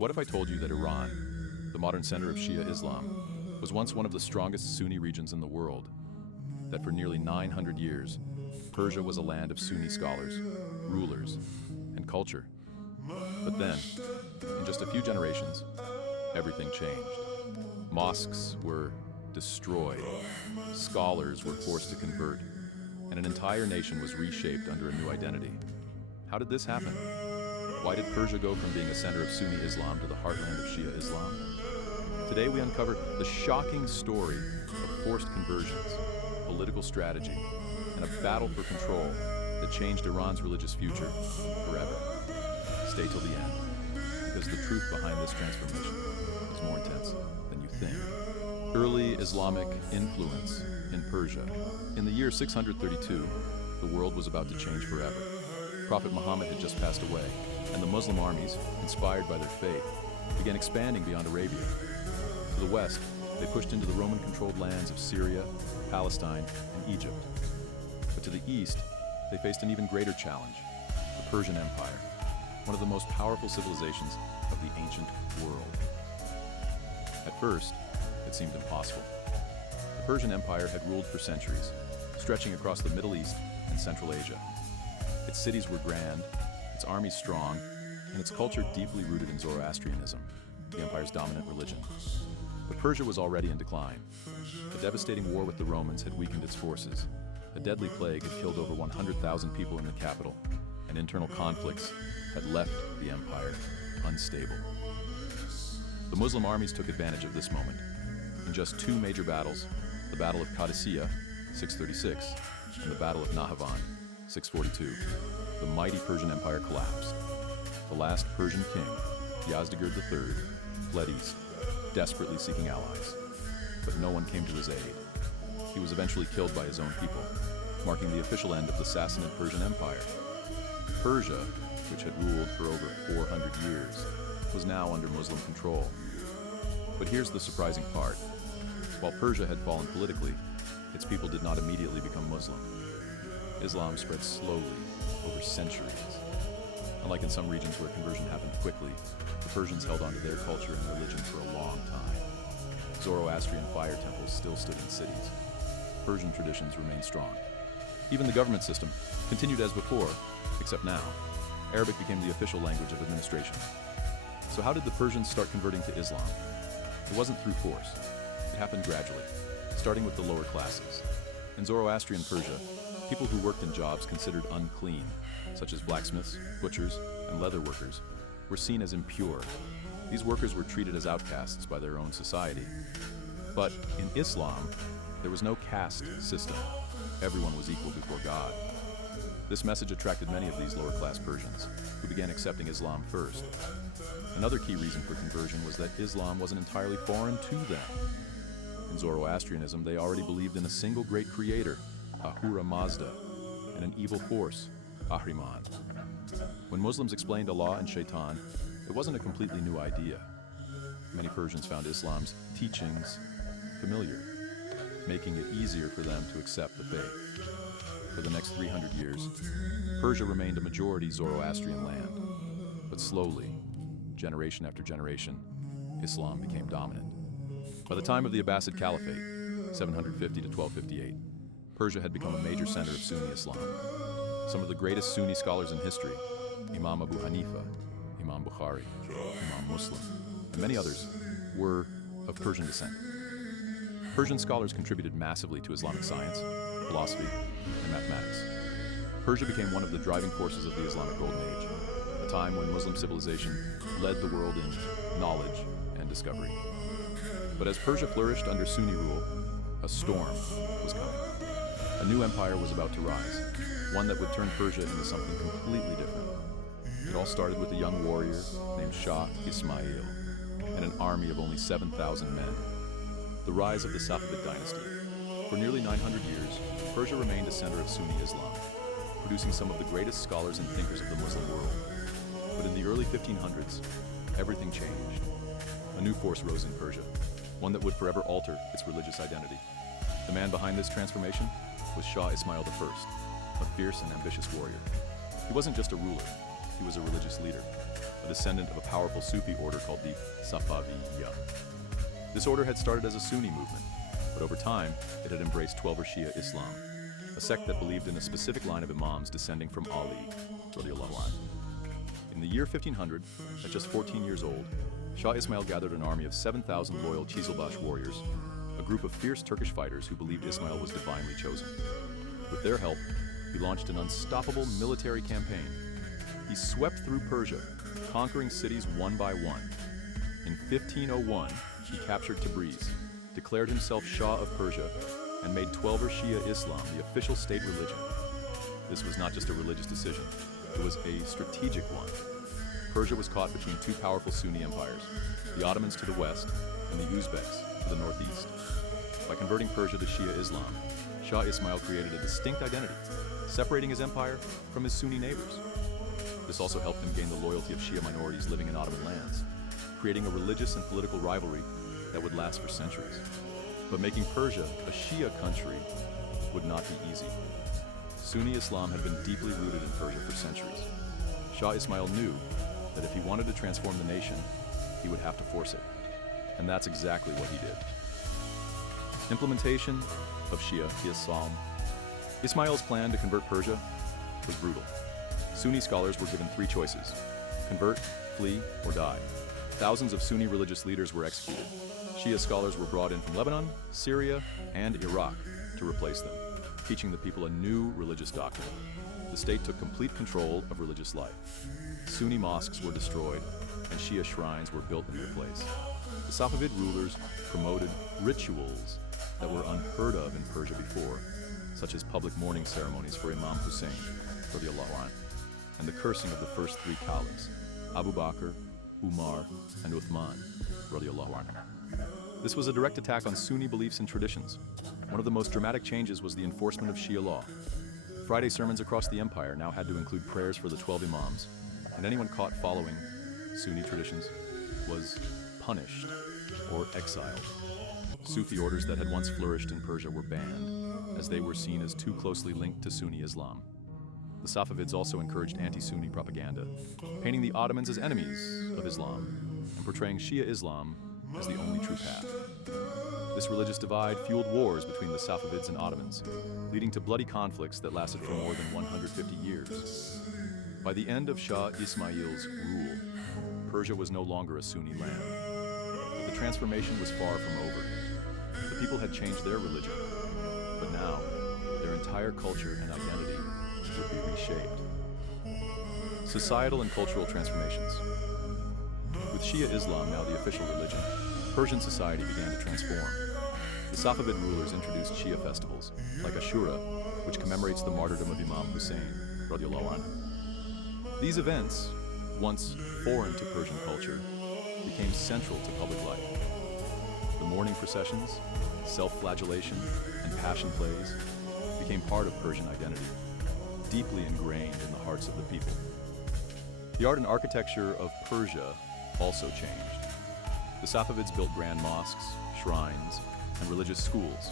What if I told you that Iran, the modern center of Shia Islam, was once one of the strongest Sunni regions in the world? That for nearly 900 years, Persia was a land of Sunni scholars, rulers, and culture. But then, in just a few generations, everything changed. Mosques were destroyed, scholars were forced to convert, and an entire nation was reshaped under a new identity. How did this happen? Why did Persia go from being a center of Sunni Islam to the heartland of Shia Islam? Today we uncover the shocking story of forced conversions, political strategy, and a battle for control that changed Iran's religious future forever. Stay till the end, because the truth behind this transformation is more intense than you think. Early Islamic influence in Persia. In the year 632, the world was about to change forever. Prophet Muhammad had just passed away, and the Muslim armies, inspired by their faith, began expanding beyond Arabia. To the west, they pushed into the Roman-controlled lands of Syria, Palestine, and Egypt. But to the east, they faced an even greater challenge, the Persian Empire, one of the most powerful civilizations of the ancient world. At first, it seemed impossible. The Persian Empire had ruled for centuries, stretching across the Middle East and Central Asia. Its cities were grand, its armies strong, and its culture deeply rooted in Zoroastrianism, the empire's dominant religion. But Persia was already in decline. A devastating war with the Romans had weakened its forces. A deadly plague had killed over 100,000 people in the capital, and internal conflicts had left the empire unstable. The Muslim armies took advantage of this moment. In just two major battles, the Battle of Qadisiyah, 636, and the Battle of Nahavan, 642, the mighty Persian Empire collapsed. The last Persian king, Yazdegerd III, fled east, desperately seeking allies. But no one came to his aid. He was eventually killed by his own people, marking the official end of the Sassanid Persian Empire. Persia, which had ruled for over 400 years, was now under Muslim control. But here's the surprising part. While Persia had fallen politically, its people did not immediately become Muslim. Islam spread slowly over centuries. Unlike in some regions where conversion happened quickly, the Persians held on to their culture and religion for a long time. Zoroastrian fire temples still stood in cities. Persian traditions remained strong. Even the government system continued as before, except now, Arabic became the official language of administration. So how did the Persians start converting to Islam? It wasn't through force. It happened gradually, starting with the lower classes. In Zoroastrian Persia, people who worked in jobs considered unclean, such as blacksmiths, butchers, and leather workers, were seen as impure. These workers were treated as outcasts by their own society. But in Islam, there was no caste system. Everyone was equal before God. This message attracted many of these lower-class Persians, who began accepting Islam first. Another key reason for conversion was that Islam wasn't entirely foreign to them. In Zoroastrianism, they already believed in a single great creator, Ahura Mazda, and an evil force, Ahriman. When Muslims explained Allah and Shaitan, it wasn't a completely new idea. Many Persians found Islam's teachings familiar, making it easier for them to accept the faith. For the next 300 years, Persia remained a majority Zoroastrian land. But slowly, generation after generation, Islam became dominant. By the time of the Abbasid Caliphate, 750 to 1258, Persia had become a major center of Sunni Islam. Some of the greatest Sunni scholars in history, Imam Abu Hanifa, Imam Bukhari, Imam Muslim, and many others, were of Persian descent. Persian scholars contributed massively to Islamic science, philosophy, and mathematics. Persia became one of the driving forces of the Islamic Golden Age, a time when Muslim civilization led the world in knowledge and discovery. But as Persia flourished under Sunni rule, a storm was coming. A new empire was about to rise, one that would turn Persia into something completely different. It all started with a young warrior named Shah Ismail and an army of only 7,000 men. The rise of the Safavid dynasty. For nearly 900 years, Persia remained a center of Sunni Islam, producing some of the greatest scholars and thinkers of the Muslim world. But in the early 1500s, everything changed. A new force rose in Persia, one that would forever alter its religious identity. The man behind this transformation was Shah Ismail I, a fierce and ambitious warrior. He wasn't just a ruler, he was a religious leader, a descendant of a powerful Sufi order called the Safaviya. This order had started as a Sunni movement, but over time, it had embraced Twelver Shia Islam, a sect that believed in a specific line of imams descending from Ali, radiallahu anhu. In the year 1500, at just 14 years old, Shah Ismail gathered an army of 7,000 loyal Qizilbash warriors, a group of fierce Turkish fighters who believed Ismail was divinely chosen. With their help, he launched an unstoppable military campaign. He swept through Persia, conquering cities one by one. In 1501, he captured Tabriz, declared himself Shah of Persia, and made Twelver Shia Islam the official state religion. This was not just a religious decision, it was a strategic one. Persia was caught between two powerful Sunni empires, the Ottomans to the west and the Uzbeks to the northeast. By converting Persia to Shia Islam, Shah Ismail created a distinct identity, separating his empire from his Sunni neighbors. This also helped him gain the loyalty of Shia minorities living in Ottoman lands, creating a religious and political rivalry that would last for centuries. But making Persia a Shia country would not be easy. Sunni Islam had been deeply rooted in Persia for centuries. Shah Ismail knew that if he wanted to transform the nation, he would have to force it. And that's exactly what he did. Implementation of Shia Islam. Ismail's plan to convert Persia was brutal. Sunni scholars were given three choices: convert, flee, or die. Thousands of Sunni religious leaders were executed. Shia scholars were brought in from Lebanon, Syria, and Iraq to replace them, teaching the people a new religious doctrine. The state took complete control of religious life. Sunni mosques were destroyed, and Shia shrines were built in their place. The Safavid rulers promoted rituals that were unheard of in Persia before, such as public mourning ceremonies for Imam Hussein, radiallahu anhu, and the cursing of the first three caliphs, Abu Bakr, Umar, and Uthman, radiallahu anhu. This was a direct attack on Sunni beliefs and traditions. One of the most dramatic changes was the enforcement of Shia law. Friday sermons across the empire now had to include prayers for the 12 imams, and anyone caught following Sunni traditions was punished or exiled. Sufi orders that had once flourished in Persia were banned, as they were seen as too closely linked to Sunni Islam. The Safavids also encouraged anti-Sunni propaganda, painting the Ottomans as enemies of Islam and portraying Shia Islam as the only true path. This religious divide fueled wars between the Safavids and Ottomans, leading to bloody conflicts that lasted for more than 150 years. By the end of Shah Ismail's rule, Persia was no longer a Sunni land. But the transformation was far from over. The people had changed their religion, but now their entire culture and identity would be reshaped. Societal and cultural transformations. With Shia Islam now the official religion, Persian society began to transform. The Safavid rulers introduced Shia festivals, like Ashura, which commemorates the martyrdom of Imam Hussein, radiallahu anhu. These events, once foreign to Persian culture, became central to public life. The mourning processions, self-flagellation, and passion plays became part of Persian identity, deeply ingrained in the hearts of the people. The art and architecture of Persia also changed. The Safavids built grand mosques, shrines, and religious schools,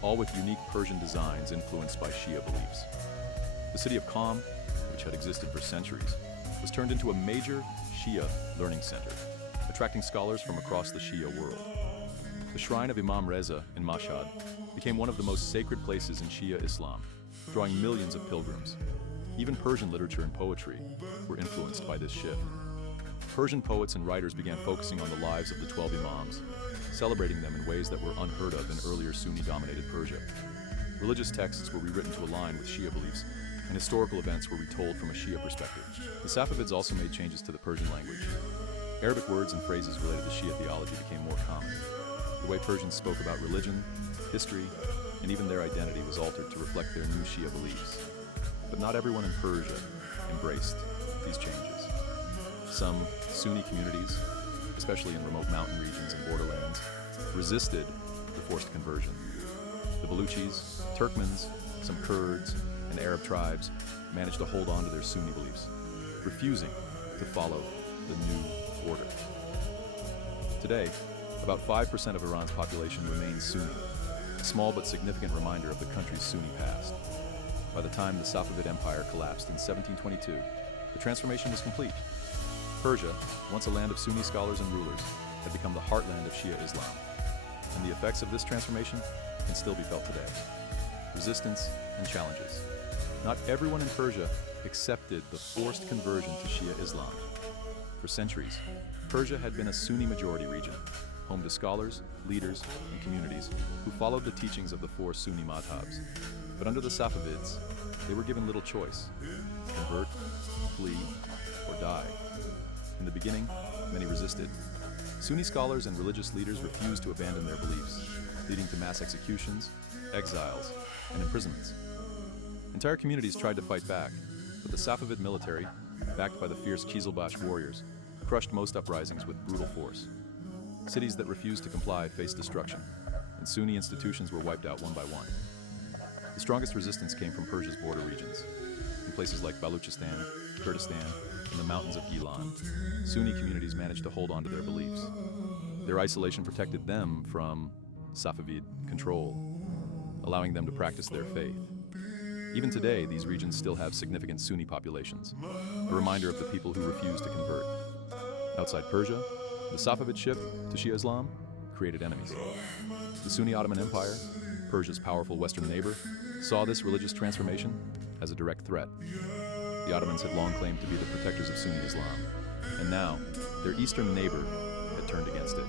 all with unique Persian designs influenced by Shia beliefs. The city of Qom, which had existed for centuries, was turned into a major Shia learning center, attracting scholars from across the Shia world. The shrine of Imam Reza in Mashhad became one of the most sacred places in Shia Islam, drawing millions of pilgrims. Even Persian literature and poetry were influenced by this shift. Persian poets and writers began focusing on the lives of the 12 imams, celebrating them in ways that were unheard of in earlier Sunni-dominated Persia. Religious texts were rewritten to align with Shia beliefs, and historical events were retold from a Shia perspective. The Safavids also made changes to the Persian language. Arabic words and phrases related to Shia theology became more common. The way Persians spoke about religion, history, and even their identity was altered to reflect their new Shia beliefs. But not everyone in Persia embraced these changes. Some Sunni communities, especially in remote mountain regions and borderlands, resisted the forced conversion. The Baluchis, Turkmens, some Kurds, and Arab tribes managed to hold on to their Sunni beliefs, refusing to follow the new order. Today, about 5% of Iran's population remains Sunni, a small but significant reminder of the country's Sunni past. By the time the Safavid Empire collapsed in 1722, The transformation was complete. Persia, once a land of Sunni scholars and rulers, had become the heartland of Shia Islam. And the effects of this transformation can still be felt today. Resistance and challenges. Not everyone in Persia accepted the forced conversion to Shia Islam. For centuries, Persia had been a Sunni majority region, home to scholars, leaders, and communities who followed the teachings of the four Sunni madhabs. But under the Safavids, they were given little choice: convert, flee, or die. In the beginning, many resisted. Sunni scholars and religious leaders refused to abandon their beliefs, leading to mass executions, exiles, and imprisonments. Entire communities tried to fight back, but the Safavid military, backed by the fierce Qizilbash warriors, crushed most uprisings with brutal force. Cities that refused to comply faced destruction, and Sunni institutions were wiped out one by one. The strongest resistance came from Persia's border regions. In places like Baluchistan, Kurdistan, and the mountains of Gilan, Sunni communities managed to hold on to their beliefs. Their isolation protected them from Safavid control, allowing them to practice their faith. Even today, these regions still have significant Sunni populations, a reminder of the people who refused to convert. Outside Persia, the Safavid shift to Shia Islam created enemies. The Sunni Ottoman Empire, Persia's powerful western neighbor, saw this religious transformation as a direct threat. The Ottomans had long claimed to be the protectors of Sunni Islam, and now their eastern neighbor had turned against it.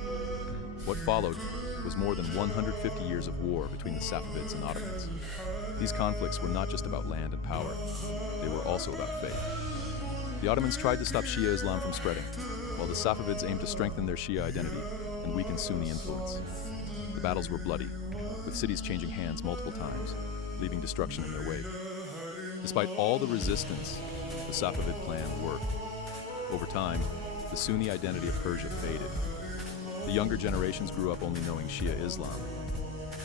What followed was more than 150 years of war between the Safavids and Ottomans. These conflicts were not just about land and power, they were also about faith. The Ottomans tried to stop Shia Islam from spreading, while the Safavids aimed to strengthen their Shia identity and weaken Sunni influence. The battles were bloody, with cities changing hands multiple times, leaving destruction in their wake. Despite all the resistance, the Safavid plan worked. Over time, the Sunni identity of Persia faded. The younger generations grew up only knowing Shia Islam.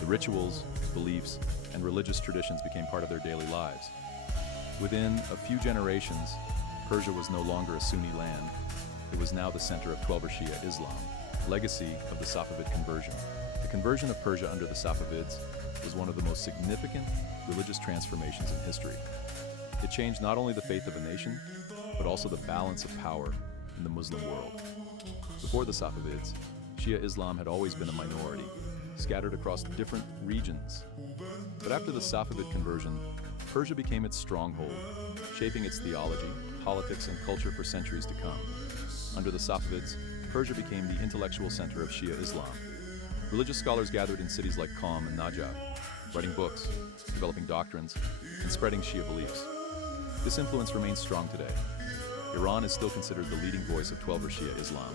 The rituals, beliefs, and religious traditions became part of their daily lives. Within a few generations, Persia was no longer a Sunni land. It was now the center of Twelver Shia Islam, legacy of the Safavid conversion. The conversion of Persia under the Safavids was one of the most significant religious transformations in history. It changed not only the faith of a nation, but also the balance of power in the Muslim world. Before the Safavids, Shia Islam had always been a minority, scattered across different regions. But after the Safavid conversion, Persia became its stronghold, shaping its theology, politics, and culture for centuries to come. Under the Safavids, Persia became the intellectual center of Shia Islam. Religious scholars gathered in cities like Qom and Najaf, writing books, developing doctrines, and spreading Shia beliefs. This influence remains strong today. Iran is still considered the leading voice of Twelver Shia Islam,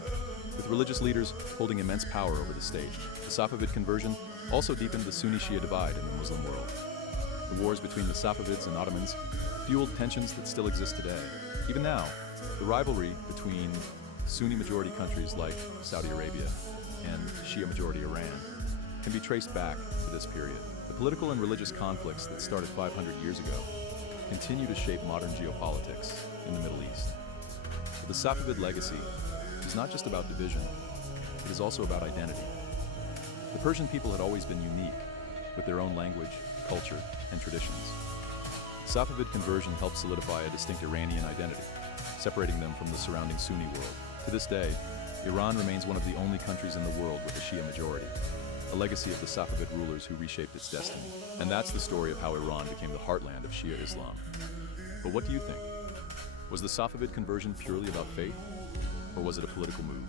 with religious leaders holding immense power over the state. The Safavid conversion also deepened the Sunni-Shia divide in the Muslim world. The wars between the Safavids and Ottomans fueled tensions that still exist today. Even now, the rivalry between Sunni-majority countries like Saudi Arabia and Shia-majority Iran can be traced back to this period. The political and religious conflicts that started 500 years ago continue to shape modern geopolitics in the Middle East. The Safavid legacy is not just about division, it is also about identity. The Persian people had always been unique, with their own language, culture, and traditions. The Safavid conversion helped solidify a distinct Iranian identity, separating them from the surrounding Sunni world. To this day, Iran remains one of the only countries in the world with a Shia majority, a legacy of the Safavid rulers who reshaped its destiny. And that's the story of how Iran became the heartland of Shia Islam. But what do you think? Was the Safavid conversion purely about faith, or was it a political move?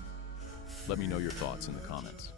Let me know your thoughts in the comments.